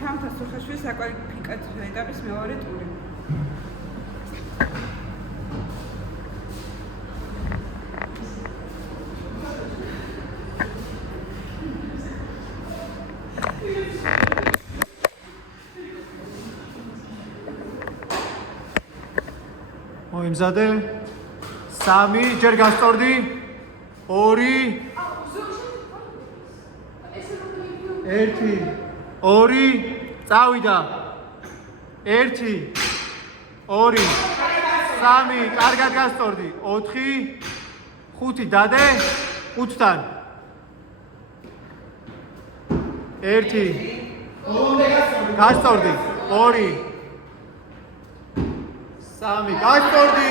თამთა სულხაშვილის საკვალიფიკაციო ეტაპის მეორე ტური. მოიმზადე 3 ჯერ გასწორდი 2 1 2 წავიდა 1 2 3 კარგად გასწორდი 4 5 დადე 5-თან 1 გასწორდი 2 3 გასწორდი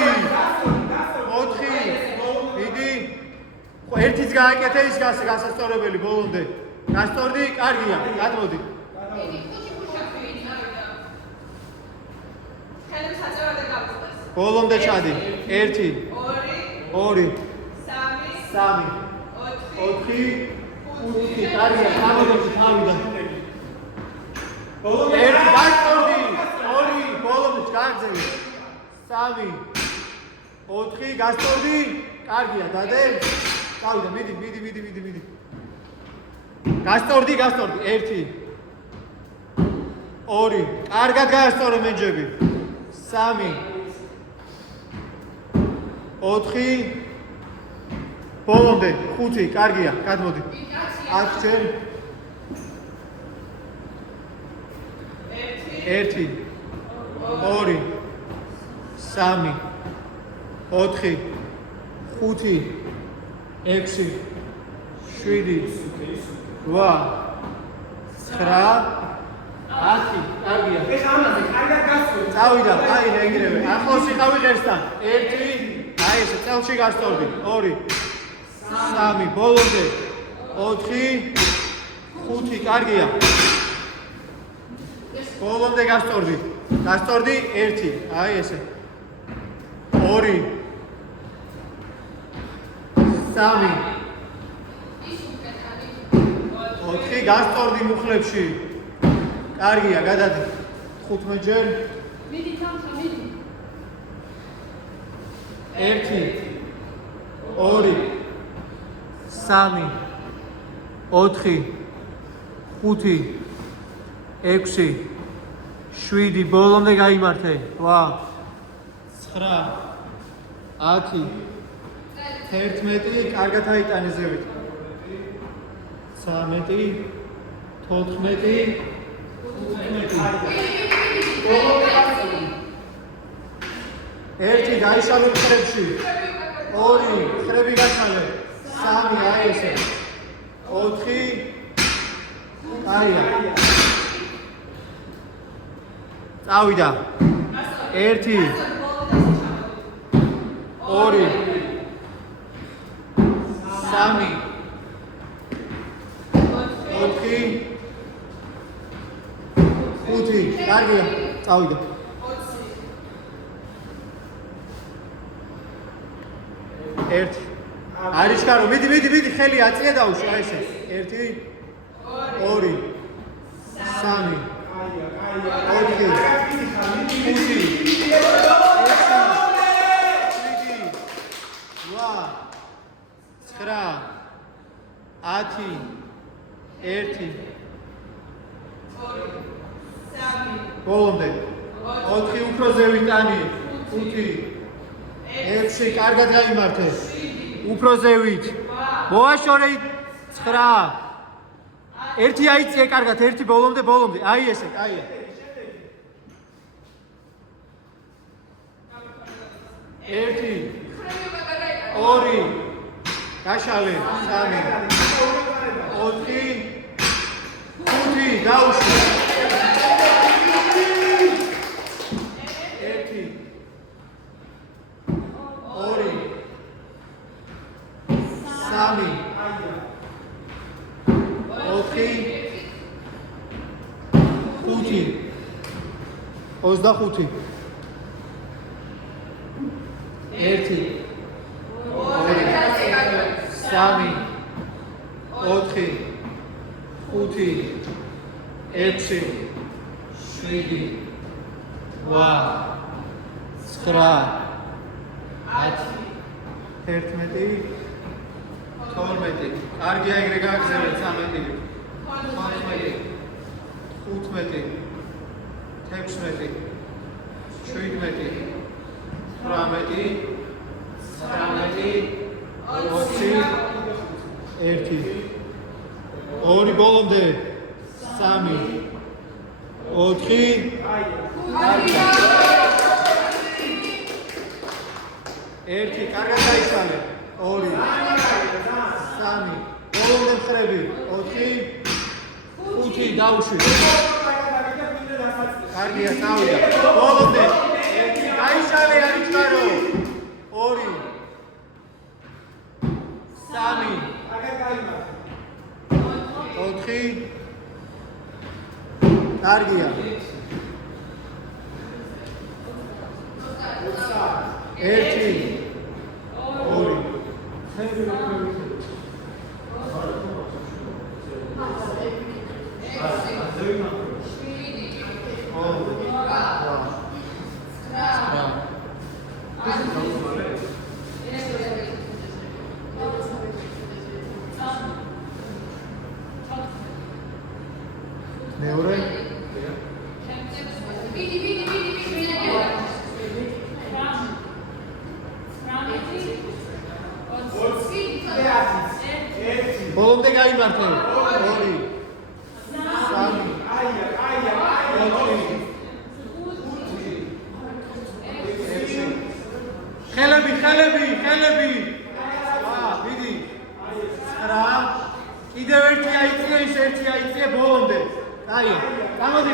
4 დიდი ერთიც გააკეთე ის გასასწორებელი ბოლომდე გასწორდი კარგია გადმოდი ბოლომდე ჩადი 1 2 3 4 5 კარგია გამოდები თავიდან ბოლომდე 1 გასწორდი 2 ბოლომდე გაგზავნა 3 4 გასწორდი კარგია დადე წავიდა მიდი გასწორდი 1 2 კარგად გაასწორე მენჯები 3 4 ბოლომდე 5 კარგია გადმოდი 10 ჯერ 1 2 3 4 5 6 7 8 9 კარგია ეს ამაზე კარგად გასწორდი წავიდა აი ეგრევე ახლოს იყავი ღერსთან 1 აი ეს წელში გასწორდი 2 3 ბოლომდე 4 5 კარგია ბოლომდე გასწორდი 1 აი ესე 2 3 4 გასწორდი მუხლებში კარგია გადადი 15 ჯერ მიდი თამთა მიდი 1 2 3 4 5 6 7 ბოლომდე გაიმართე 8 9 10 11 კარგად აიტანე ზევით 13 14 1 გაიშალე მხრებში 2 მხრები გაშალე 3 აი ესე 4 კაია წავიდა 1 2 3 4 5 კარგია წავიდა 1 არის კარო მიდი ხელი აწია დაუშვა ესე 1 2 3 ბოლომდე 4 უფრო ზევით ტანი 5 6 კარგად გაიმართე უფრო ზევით მოაშორე 9 1 აიწია კარგად 1 ბოლომდე აი ესე კაია 1 2 გაშალე 3 4 5 დაუშვა 1 2 3 25 1 3 4 5 6 7 8 9 10 11 12 კარგი აიგრე გააგზავნეთ 13 14 15 16 17 18 19 20 ორი ბოლომდე 3 4 1 კარგად დაისალე 2 3 ბოლომდე ხრები 4 5 დაუშვი კარგია წავიდა ბოლომდე 1 დაისალე არ იწყარო 2 3 4 კარგია 1 მეორე ბოლომდე გაიმართე 2 3 ხელები ვიდი 9 კიდევ ერთი აიწია ის ერთი აიწია ბოლომდე აი გამოდი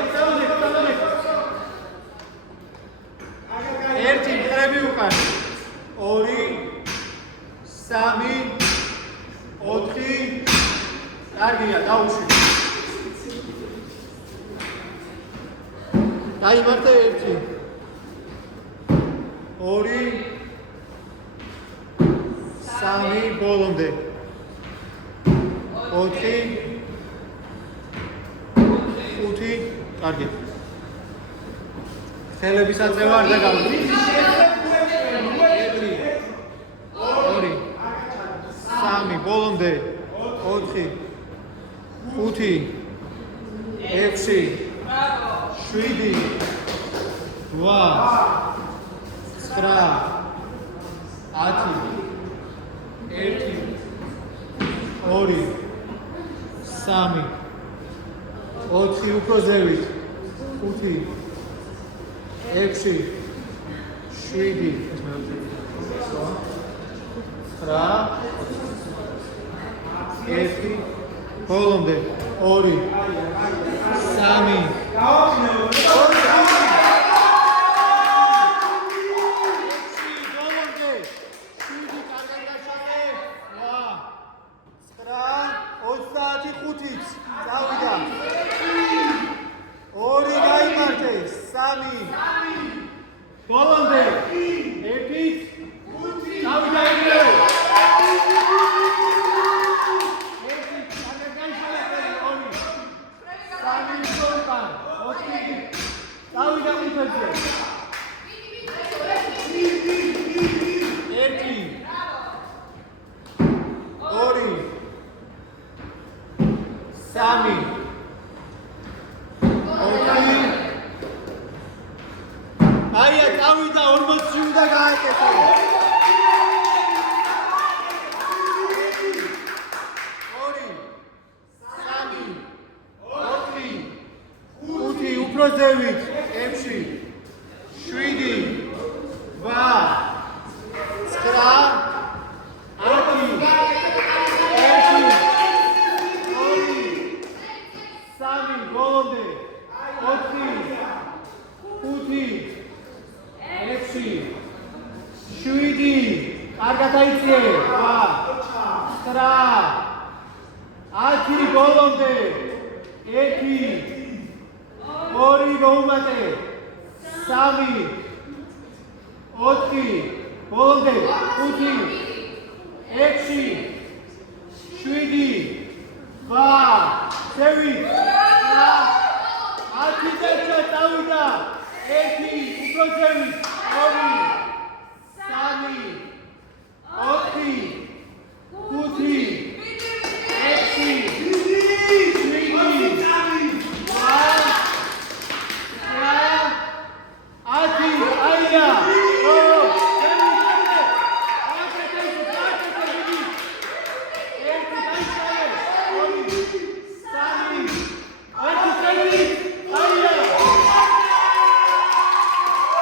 ერთი მხრები უკან 2 3 4 კარგია დაუშვი დაიმართე 1 2 3 ბოლომდე 4 5 კარგი ხელების აწევა არ დაგავდი 1 2 3 ბოლომდე 4 5 6 7 8 9 10 1 2 3 4 უფრო ზევით 5 6 7 9 1 ბოლომდე 2 3 ბოლომდე 1 წავიდა იგივე 7 1 უფრო ძევი 2 3